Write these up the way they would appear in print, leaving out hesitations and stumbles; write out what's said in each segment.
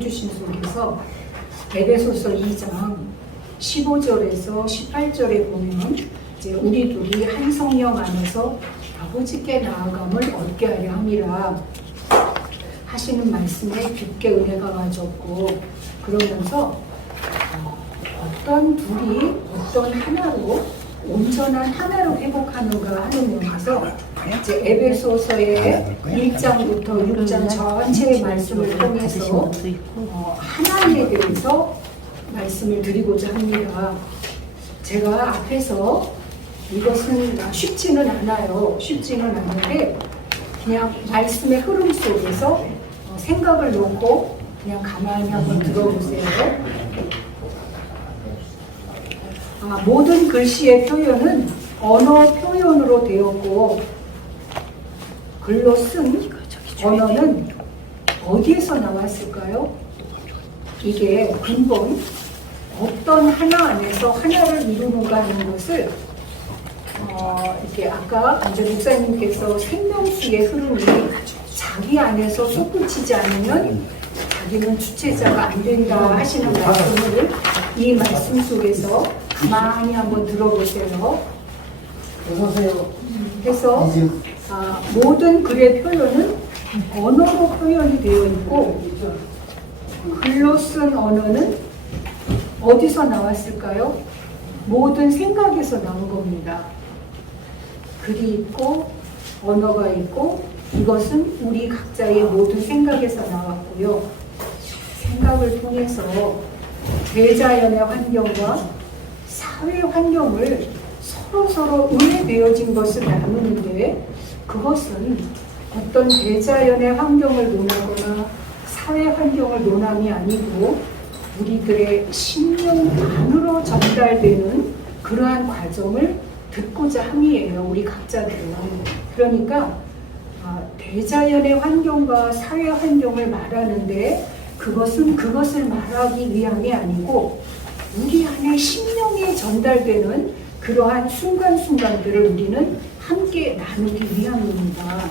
보내주신 분께서 에베소서 2장 15절에서 18절에 보면 이제 우리들이 한 성령 안에서 아버지께 나아감을 얻게 하려 함이라 하시는 말씀에 깊게 은혜가 가졌고, 그러면서 어떤 둘이 어떤 하나로 온전한 하나로 회복하는가 하는 면에서 이제 에베소서의 1장부터 6장 전체의 말씀을 통해서 하나님에 대해서 말씀을 드리고자 합니다. 제가 앞에서 이것은 쉽지는 않아요. 쉽지는 않은데 그냥 말씀의 흐름 속에서 생각을 놓고 그냥 가만히 한번 들어보세요. 모든 글씨의 표현은 언어 표현으로 되었고, 글로 쓴 언어는 어디에서 나왔을까요? 이게 근본 어떤 하나 안에서 하나를 이루는가 하는 것을 이렇게 아까 이제 목사님께서 생명수의 흐름이 자기 안에서 솟구치지 않으면 자기는 주체자가 안 된다 하시는 말씀을 이 말씀 속에서 가만히 한번 들어보세요. 그래서 모든 글의 표현은 언어로 표현이 되어 있고, 글로 쓴 언어는 어디서 나왔을까요? 모든 생각에서 나온 겁니다. 글이 있고 언어가 있고, 이것은 우리 각자의 모든 생각에서 나왔고요. 생각을 통해서 대자연의 환경과 사회 환경을 서로 의뢰되어진 것을 나누는데, 그것은 어떤 대자연의 환경을 논하거나 사회 환경을 논함이 아니고 우리들의 심령 안으로 전달되는 그러한 과정을 듣고자 함이에요. 우리 각자들은. 그러니까 대자연의 환경과 사회 환경을 말하는데 그것을 말하기 위함이 아니고 우리 안에 심령에 전달되는 그러한 순간순간들을 우리는 함께 나누기 위함입니다.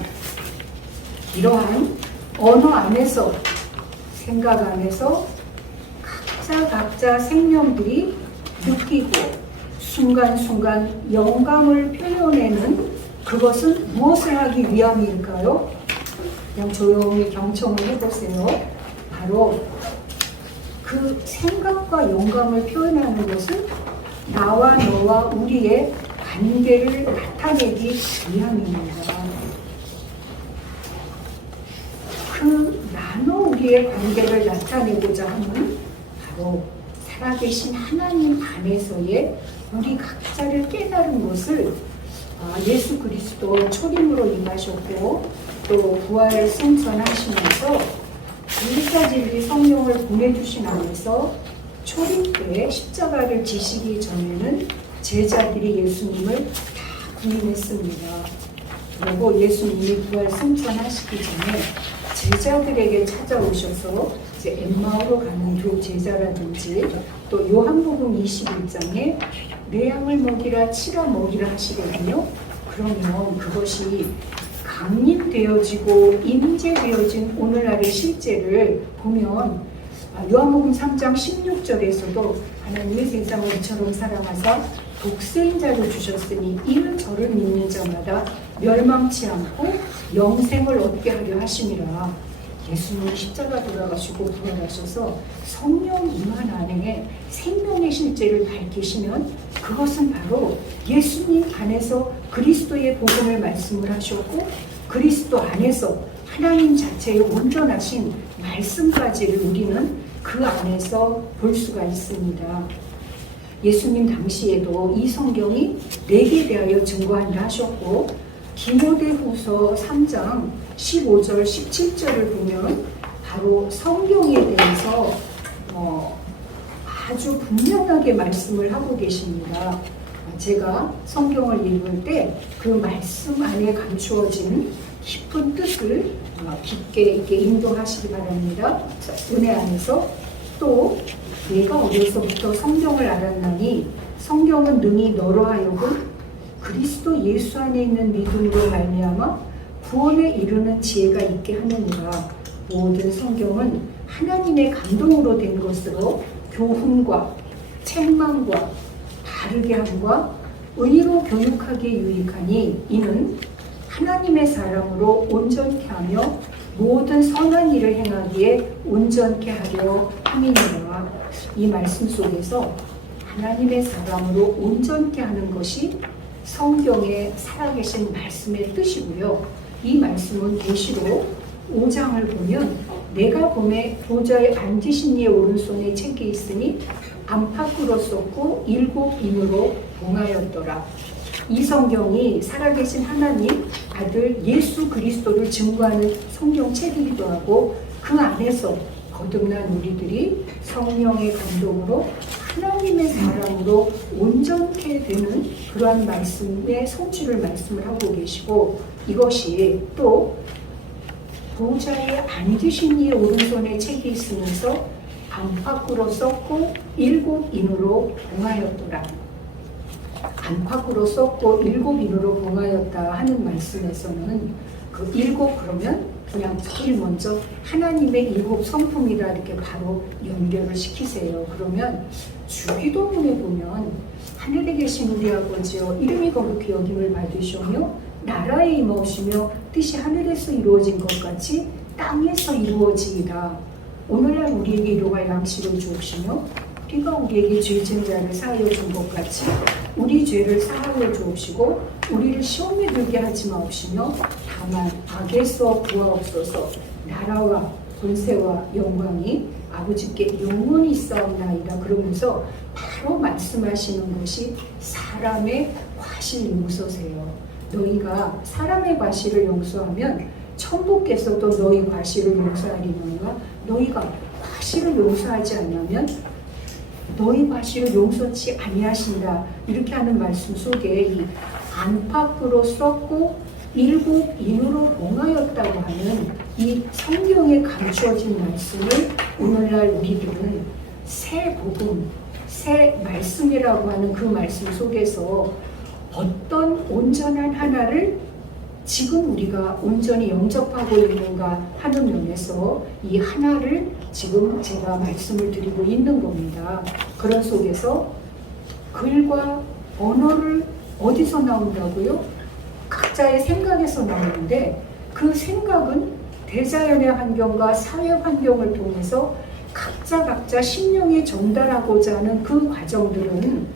이러한 언어 안에서, 생각 안에서 각자 생명들이 느끼고 순간순간 영감을 표현하는 그것은 무엇을 하기 위함일까요? 그냥 조용히 경청을 해보세요. 바로 그 생각과 영감을 표현하는 것은 나와 너와 우리의 관계를 나타내기 위함입니다. 그 나눠 우리의 관계를 나타내고자 하는 바로 살아계신 하나님 안에서의 우리 각자를 깨달은 것을 예수 그리스도 초림으로 임하셨고 또 부활을 승천하시면서 일사진리 성령을 보내주신 안에서 초림 때 십자가를 지시기 전에는 제자들이 예수님을 다 구인했습니다. 그리고 예수님이 부활 승천하시기 전에 제자들에게 찾아오셔서 이제 엠마오로 가는 두 제자라든지 또 요한복음 21장에 내 양을 먹이라 치라 먹이라 하시거든요. 그러면 그것이 강림되어지고 임재되어진 오늘날의 실제를 보면 요한복음 3장 16절에서도 하나님의 세상을 이처럼 사랑하사 독생인 자를 주셨으니 이는 저를 믿는 자마다 멸망치 않고 영생을 얻게 하려 하심이라. 예수님이 십자가 돌아가시고 부활하셔서 성령 임한 안에 생명의 실제를 밝히시면 그것은 바로 예수님 안에서 그리스도의 복음을 말씀을 하셨고 그리스도 안에서 하나님 자체의 온전하신 말씀까지를 우리는 그 안에서 볼 수가 있습니다. 예수님 당시에도 이 성경이 내게 대하여 증거한다 하셨고 디모데후서 3장 15절 17절을 보면 바로 성경에 대해서 아주 분명하게 말씀을 하고 계십니다. 제가 성경을 읽을 때 그 말씀 안에 감추어진 깊은 뜻을 깊게 이렇게 인도하시기 바랍니다. 은혜 안에서 또 내가 어려서부터 성경을 알았나니 성경은 능히 너로 하여금 그리스도 예수 안에 있는 믿음으로 말미암아 구원에 이르는 지혜가 있게 하느니라. 모든 성경은 하나님의 감동으로 된 것으로 교훈과 책망과 바르게 함과 의로 교육하기에 유익하니 이는 하나님의 사람으로 온전케 하며 모든 선한 일을 행하기에 온전케 하려 함이니라. 이 말씀 속에서 하나님의 사람으로 온전케 하는 것이 성경의 살아계신 말씀의 뜻이고요. 이 말씀은 계시록 5장을 보면 내가 봄에 보좌에 앉으신 이의 오른손에 책이 있으니 안팎으로 썼고 7인으로 봉하였더라. 이 성경이 살아계신 하나님 아들 예수 그리스도를 증거하는 성경책이기도 하고 그 안에서 거듭난 우리들이 성령의 감동으로 하나님의 사람으로 온전케 되는 그러한 말씀의 성취를 말씀을 하고 계시고 이것이 또 보좌에 앉으신 이의 오른손에 책이 있으면서 안팎으로 썼고 7인으로 봉하였더라. 안팎으로 썼고 7인으로 봉하였다 하는 말씀에서는 그 7 그러면 그냥 제일 먼저 하나님의 7 성품이라 이렇게 바로 연결을 시키세요. 그러면 주기도문에 보면 하늘에 계신 우리 아버지여 이름이 거룩히 여김을 받으시오며 나라에 임하시며 뜻이 하늘에서 이루어진 것 같이 땅에서 이루어지이다. 오늘날 우리에게 일용할 양식을 주옵시며 우리가 우리에게 죄진 자를 사하여 준 것 같이 우리 죄를 사하여 주옵시고 우리를 시험에 들게 하지 마옵시며 다만 악에서 구하옵소서. 나라와 권세와 영광이 아버지께 영원히 있사옵나이다. 그러면서 바로 말씀하시는 것이 사람의 과실 용서세요. 너희가 사람의 과실을 용서하면 천부께서도 너희 과실을 용서하리노라. 너희가 과실을 용서하지 않으면 너희 과실을 용서치 아니하신다. 이렇게 하는 말씀 속에 이 안팎으로 썼고 7인으로 봉하였다고 하는 이 성경에 감추어진 말씀을 오늘날 우리들은 새 복음, 새 말씀이라고 하는 그 말씀 속에서 어떤 온전한 하나를 지금 우리가 온전히 영접하고 있는가 하는 면에서 이 하나를 지금 제가 말씀을 드리고 있는 겁니다. 그런 속에서 글과 언어를 어디서 나온다고요? 각자의 생각에서 나오는데 그 생각은 대자연의 환경과 사회 환경을 통해서 각자 심령에 전달하고자 하는 그 과정들은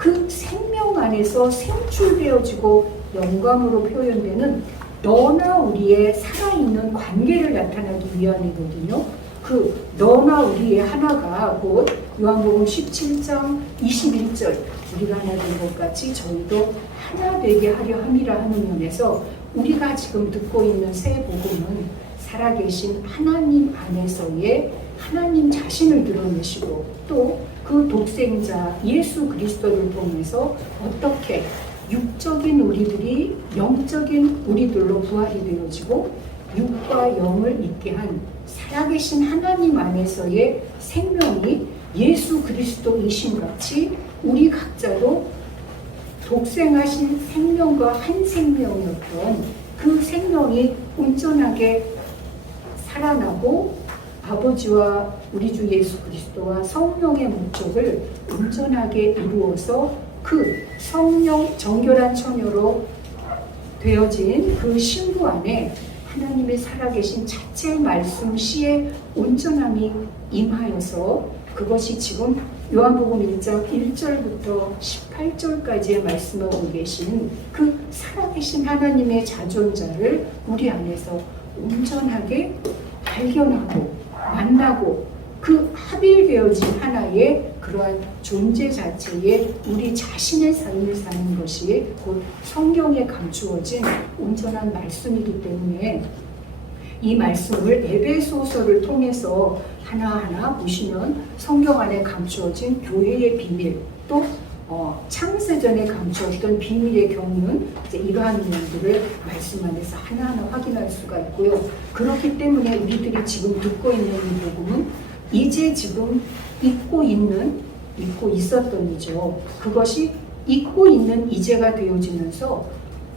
그 생명 안에서 생출되어지고 영광으로 표현되는 너나 우리의 살아있는 관계를 나타내기 위함이거든요. 그 너나 우리의 하나가 곧 요한복음 17장 21절 우리가 하나 된 것 같이 저희도 하나 되게 하려 함이라 하는 면에서 우리가 지금 듣고 있는 새 복음은 살아계신 하나님 안에서의 하나님 자신을 드러내시고 또 그 독생자 예수 그리스도를 통해서 어떻게 육적인 우리들이 영적인 우리들로 부활이 되어지고 육과 영을 있게 한 살아계신 하나님 안에서의 생명이 예수 그리스도이신 같이 우리 각자도 독생하신 생명과 한 생명이었던 그 생명이 온전하게 살아나고 아버지와 우리 주 예수 그리스도와 성령의 목적을 온전하게 이루어서 그 성령 정결한 처녀로 되어진 그 신부 안에 하나님의 살아계신 자체 말씀 씨의 온전함이 임하여서 그것이 지금 요한복음 1장 1절부터 18절까지의 말씀하고 계신 그 살아계신 하나님의 자존자를 우리 안에서 온전하게 발견하고 만나고 그 합일되어진 하나의 그러한 존재 자체에 우리 자신의 삶을 사는 것이 곧 성경에 감추어진 온전한 말씀이기 때문에 이 말씀을 에베소서를 통해서 하나하나 보시면 성경 안에 감추어진 교회의 비밀 또 창세전에 감추었던 비밀의 경륜 이러한 내용들을 말씀 안에서 하나하나 확인할 수가 있고요. 그렇기 때문에 우리들이 지금 듣고 있는 이 복음은 이제 지금 잊고 있었던 이죠. 그것이 잊고 있는 이제가 되어지면서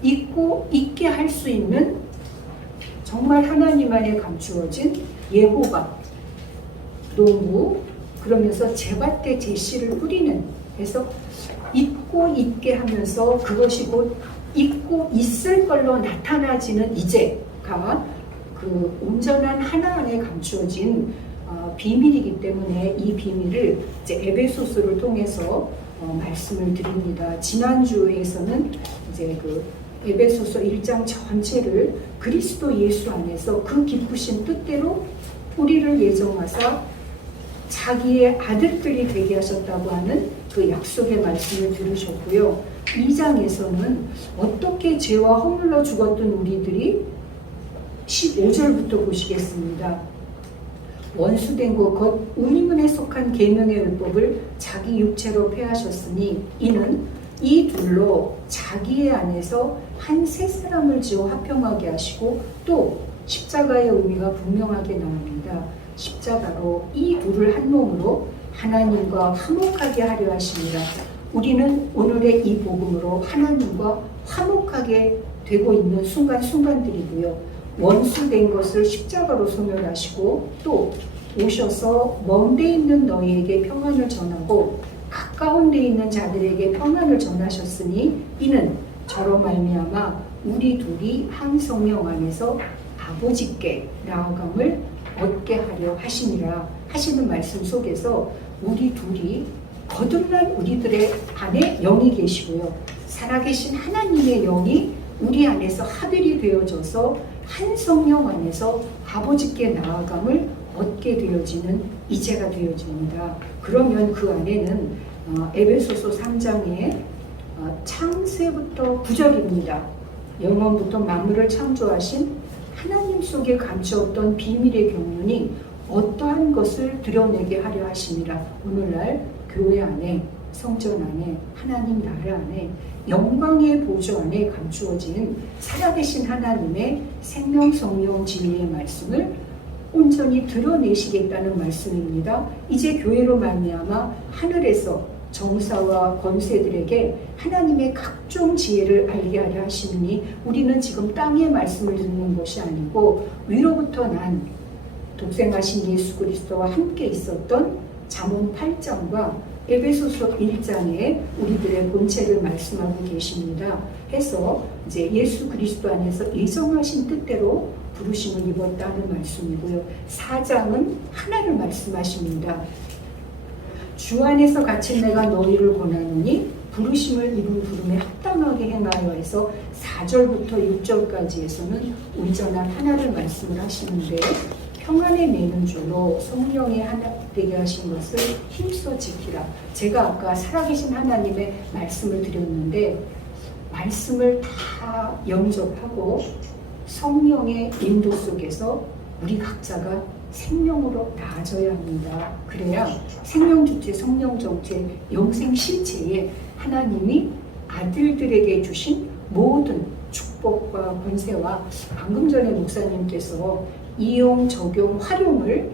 잊고 있게 할 수 있는 정말 하나님 안에 감추어진 예호가 농부, 그러면서 제밭에 제씨를 뿌리는, 그래서 있고 있게 하면서 그것이 곧 있고 있을 걸로 나타나지는 이제가 그 온전한 하나 안에 감추어진 비밀이기 때문에 이 비밀을 이제 에베소서를 통해서 말씀을 드립니다. 지난주에서는 이제 그 에베소서 1장 전체를 그리스도 예수 안에서 그 기쁘신 뜻대로 우리를 예정하사 자기의 아들들이 되게 하셨다고 하는 그 약속의 말씀을 들으셨고요. 2장에서는 어떻게 죄와 허물러 죽었던 우리들이 15절부터 보시겠습니다. 원수된 것 곧 우리문에 속한 계명의 율법을 자기 육체로 폐하셨으니 이는 이 둘로 자기의 안에서 한 새 사람을 지어 화평하게 하시고 또 십자가의 의미가 분명하게 나옵니다. 십자가로 이 둘을 한 몸으로 하나님과 화목하게 하려 하시니라. 우리는 오늘의 이 복음으로 하나님과 화목하게 되고 있는 순간순간들이고요. 원수된 것을 십자가로 소멸하시고 또 오셔서 먼 데 있는 너희에게 평안을 전하고 가까운 데 있는 자들에게 평안을 전하셨으니 이는 저로 말미암아 우리 둘이 한 성령 안에서 아버지께 나아감을 얻게 하려 하시니라 하시는 말씀 속에서 우리 둘이 거듭난 우리들의 안에 영이 계시고요. 살아계신 하나님의 영이 우리 안에서 합일이 되어져서 한 성령 안에서 아버지께 나아감을 얻게 되어지는 이제가 되어집니다. 그러면 그 안에는 에베소서 3장의 창세부터 9절입니다. 영원부터 만물을 창조하신 하나님 속에 감추었던 비밀의 경륜이 어떠한 것을 드러내게 하려 하심이라. 오늘날 교회 안에, 성전 안에, 하나님 나라 안에, 영광의 보좌 안에 감추어진 살아계신 하나님의 생명 성령 진리의 말씀을 온전히 드러내시겠다는 말씀입니다. 이제 교회로 말미암아 하늘에서 정사와 권세들에게 하나님의 각종 지혜를 알게 하려 하시니 우리는 지금 땅의 말씀을 듣는 것이 아니고 위로부터 난 독생하신 예수 그리스도와 함께 있었던 잠언 8장과 에베소서 1장에 우리들의 본체를 말씀하고 계십니다. 해서 이제 예수 그리스도 안에서 예정하신 뜻대로 부르심을 입었다는 말씀이고요. 4장은 하나를 말씀하십니다. 주 안에서 갇힌 내가 너희를 권하노니 부르심을 입은 부름에 합당하게 행하여 해서 4절부터 6절까지에서는 온전한 하나를 말씀을 하시는데 평안에 매는 줄로 성령의 하나 되게 하신 것을 힘써 지키라. 제가 아까 살아계신 하나님의 말씀을 드렸는데 말씀을 다 영접하고 성령의 인도 속에서 우리 각자가 생명으로 나아져야 합니다. 그래야 생명 주체, 성령 정체, 영생 실체에 하나님이 아들들에게 주신 모든 축복과 권세와 방금 전에 목사님께서 이용, 적용, 활용을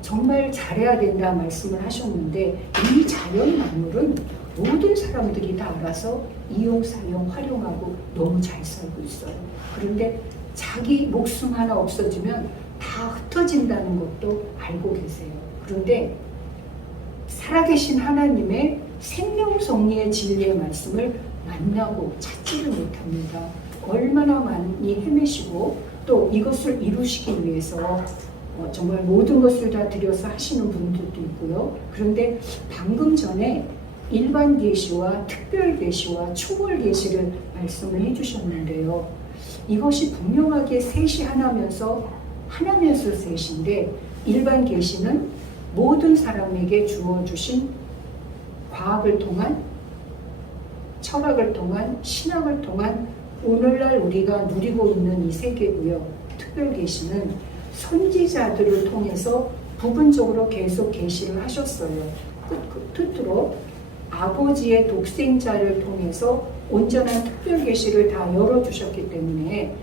정말 잘해야 된다 말씀을 하셨는데 이 자연 만물은 모든 사람들이 다 알아서 이용, 사용, 활용하고 너무 잘 살고 있어요. 그런데 자기 목숨 하나 없어지면 다 흩어진다는 것도 알고 계세요. 그런데 살아계신 하나님의 생명성리의 진리의 말씀을 만나고 찾지를 못합니다. 얼마나 많이 헤매시고 또 이것을 이루시기 위해서 정말 모든 것을 다 들여서 하시는 분들도 있고요. 그런데 방금 전에 일반 계시와 특별 계시와 초월 계시를 말씀을 해주셨는데요. 이것이 분명하게 셋이 하나면서 셋인데 일반 계시는 모든 사람에게 주어주신 과학을 통한 철학을 통한 신학을 통한 오늘날 우리가 누리고 있는 이 세계고요. 특별 계시는 선지자들을 통해서 부분적으로 계속 계시를 하셨어요. 끝으로 아버지의 독생자를 통해서 온전한 특별 계시를 다 열어주셨기 때문에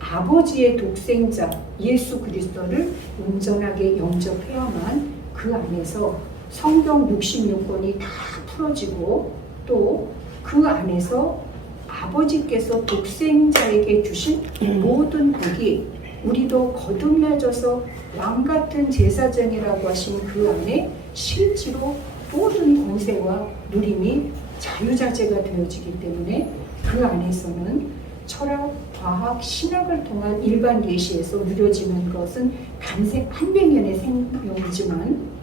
아버지의 독생자 예수 그리스도를 온전하게 영접해야만 그 안에서 성경 66권이 다 풀어지고 또 그 안에서 아버지께서 독생자에게 주신 모든 복이 우리도 거듭나져서 왕 같은 제사장이라고 하신 그 안에 실제로 모든 권세와 누림이 자유자재가 되어지기 때문에 그 안에서는 철학, 과학, 신학을 통한 일반 계시에서 누려지는 것은 단생 한백년의 생명이지만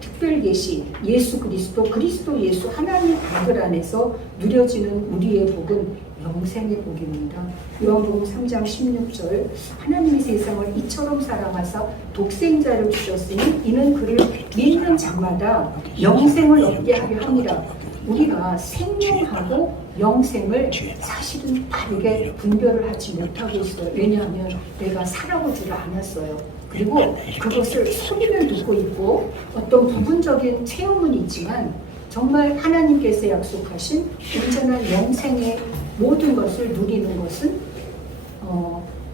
특별 계시, 예수 그리스도 예수 하나님 아들 안에서 누려지는 우리의 복은 영생의 복입니다. 요한복음 3장 16절 하나님이 세상을 이처럼 사랑하사 독생자를 주셨으니 이는 그를 믿는 자마다 영생을 얻게 하려 함이라. 우리가 생명하고 영생을 사실은 다르게 분별을 하지 못하고 있어요. 왜냐하면 내가 살아보지를 않았어요. 그리고 그것을 소리를 듣고 있고 어떤 부분적인 체험은 있지만 정말 하나님께서 약속하신 온전한 영생의 모든 것을 누리는 것은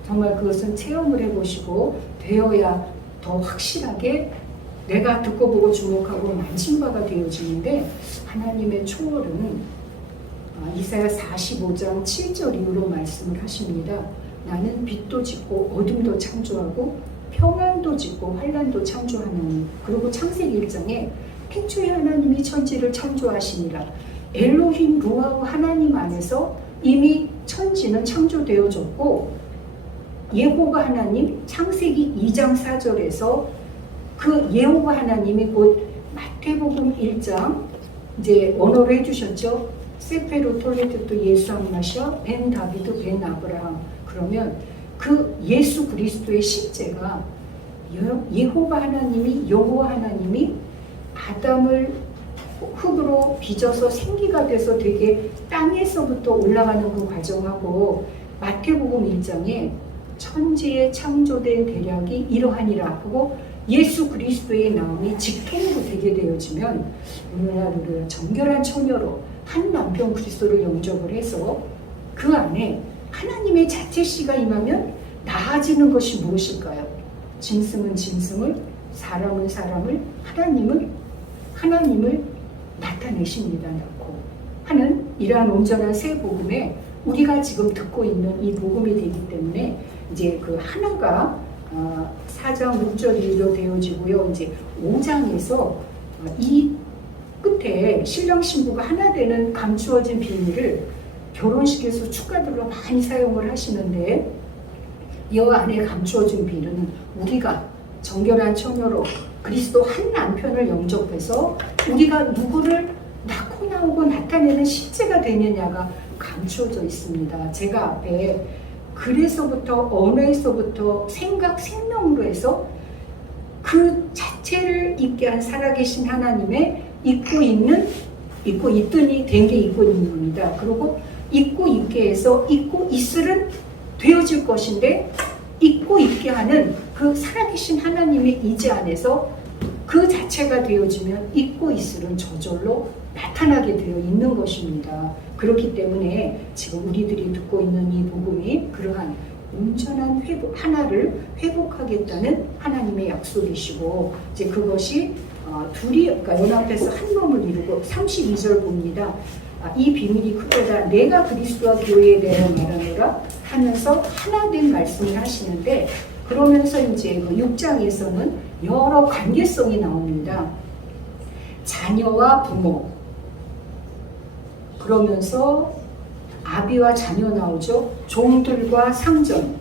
정말 그것은 체험을 해보시고 되어야 더 확실하게 내가 듣고 보고 주목하고 만진 바가 되어지는데 하나님의 초월은 이사야 45장 7절 이후로 말씀을 하십니다. 나는 빛도 짓고 어둠도 창조하고 평안도 짓고 환란도 창조하나니. 그리고 창세기 1장에 태초에 하나님이 천지를 창조하시니라. 엘로힘 루아우 하나님 안에서 이미 천지는 창조되어졌고 예호와 하나님 창세기 2장 4절에서 그 예호와 하나님이 곧 마태복음 1장 이제 언어로 해주셨죠. 세페로 톨레트도 예수 한마샤 벤 다비드 벤 아브라함. 그러면 그 예수 그리스도의 실제가 예호와 하나님이 여호와 하나님이 아담을 흙으로 빚어서 생기가 돼서 되게 땅에서부터 올라가는 그 과정하고 마태복음 1장에 천지에 창조된 대략이 이러하니라 하고 예수 그리스도의 나음이 직통으로 되게 되어지면 오늘날 정결한 처녀로 한 남편 그리스도를 영접을 해서 그 안에 하나님의 자체시가 임하면 나아지는 것이 무엇일까요? 짐승은 짐승을, 사람은 사람을, 하나님을 나타내십니다. 낳고 하는 이러한 온전한 새 복음에 우리가 지금 듣고 있는 이 복음이 되기 때문에 이제 그 하나가 4장 6절로 되어지고요. 이제 5장에서 이 끝에 신랑 신부가 하나 되는 감추어진 비밀을 결혼식에서 축가들로 많이 사용을 하시는데 이 안에 감추어진 비밀은 우리가 정결한 처녀로 그리스도 한 남편을 영접해서 우리가 누구를 낳고 나오고 나타내는 실제가 되느냐가 감추어져 있습니다. 제가 앞에 글에서부터 언어에서부터 생각, 생명으로 해서 그 자체를 있게 한 살아계신 하나님의 있고 있더니 된 게 있고 있는 겁니다. 그리고 있고 있게 해서 있고 있을은 되어질 것인데 있고 있게 하는 그 살아계신 하나님의 이지 안에서 그 자체가 되어지면 있고 있을은 저절로 나타나게 되어 있는 것입니다. 그렇기 때문에 지금 우리들이 듣고 있는 이 복음이 그러한 온전한 하나를 회복하겠다는 하나님의 약속이시고 이제 그것이 둘이 그러니까 연합해서 한 몸을 이루고 32절 봅니다. 이 비밀이 크도다 내가 그리스도와 교회에 대하여 말하노라 하면서 하나 된 말씀을 하시는데 그러면서 이제 그 6장에서는 여러 관계성이 나옵니다. 자녀와 부모 그러면서 아비와 자녀 나오죠. 종들과 상전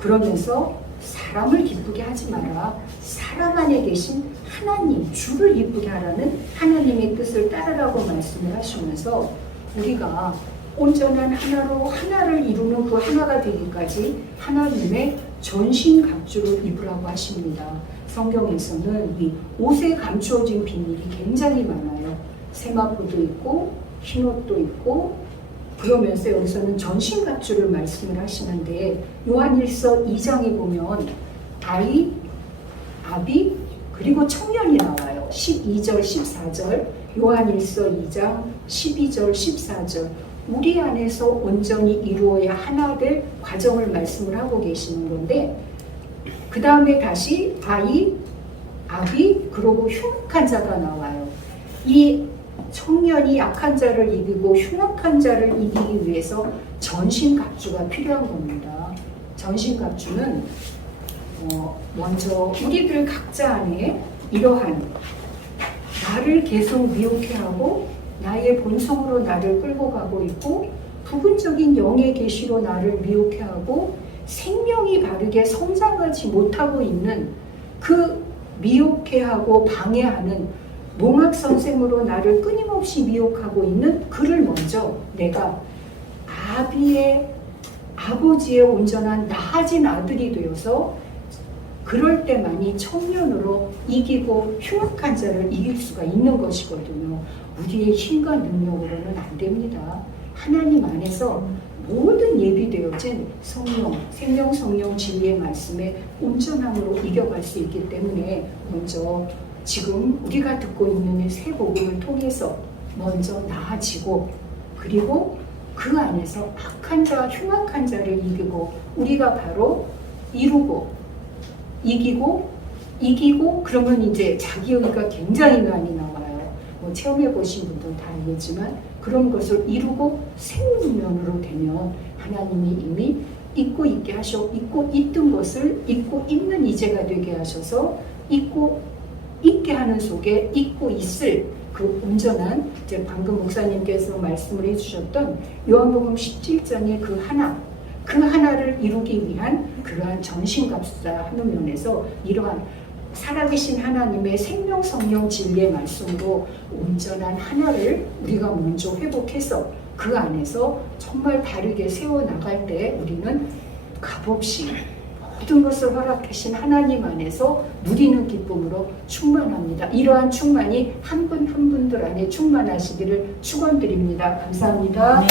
그러면서 사람을 기쁘게 하지 마라. 사람 안에 계신 하나님 주를 기쁘게 하라는 하나님의 뜻을 따르라고 말씀을 하시면서 우리가 온전한 하나로 하나를 이루는 그 하나가 되기까지 하나님의 전신갑주를 입으라고 하십니다. 성경에서는 이 옷에 감추어진 비밀이 굉장히 많아요. 세마포도 있고 흰옷도 있고 그러면서 여기서는 전신갑주를 말씀을 하시는데 요한일서 2장에 보면 아이, 아비 그리고 청년이 나와요. 12절 14절 요한일서 2장 12절 14절 우리 안에서 온전히 이루어야 하나 될 과정을 말씀을 하고 계시는 건데 그 다음에 다시 아이, 아비 그리고 흉악한 자가 나와요. 이 청년이 약한 자를 이기고 흉악한 자를 이기기 위해서 전신갑주가 필요한 겁니다. 전신갑주는 먼저 우리들 각자 안에 이러한 나를 계속 미혹해하고 나의 본성으로 나를 끌고 가고 있고 부분적인 영의 계시로 나를 미혹해하고 생명이 바르게 성장하지 못하고 있는 그 미혹해하고 방해하는 몽학선생으로 나를 끊임없이 미혹하고 있는 그를 먼저 내가 아버지의 온전한 나아진 아들이 되어서 그럴 때만이 청년으로 이기고 흉악한 자를 이길 수가 있는 것이거든요. 우리의 힘과 능력으로는 안 됩니다. 하나님 안에서 모든 예비되어진 성령, 생명 성령 진리의 말씀에 온전함으로 이겨갈 수 있기 때문에 먼저 지금 우리가 듣고 있는 새 복음을 통해서 먼저 나아지고 그리고 그 안에서 악한 자와 흉악한 자를 이기고 우리가 바로 이루고 이기고 그러면 이제 자기의가 굉장히 많이 나와요. 뭐 체험해 보신 분들은 다 알겠지만 그런 것을 이루고 세우면으로 되면 하나님이 이미 잊고 있게 하셔 잊고 있던 것을 잊고 있는 이제가 되게 하셔서 잊고 있게 하는 속에 잊고 있을 그 온전한 이제 방금 목사님께서 말씀을 해주셨던 요한복음 17장의 그 하나를 이루기 위한 그러한 전신갑주하는 면에서 이러한 살아계신 하나님의 생명 성령 진리의 말씀으로 온전한 하나를 우리가 먼저 회복해서 그 안에서 정말 바르게 세워나갈 때 우리는 값없이 모든 것을 허락하신 하나님 안에서 누리는 기쁨으로 충만합니다. 이러한 충만이 한 분 한 분들 안에 충만하시기를 축원드립니다. 감사합니다. 네.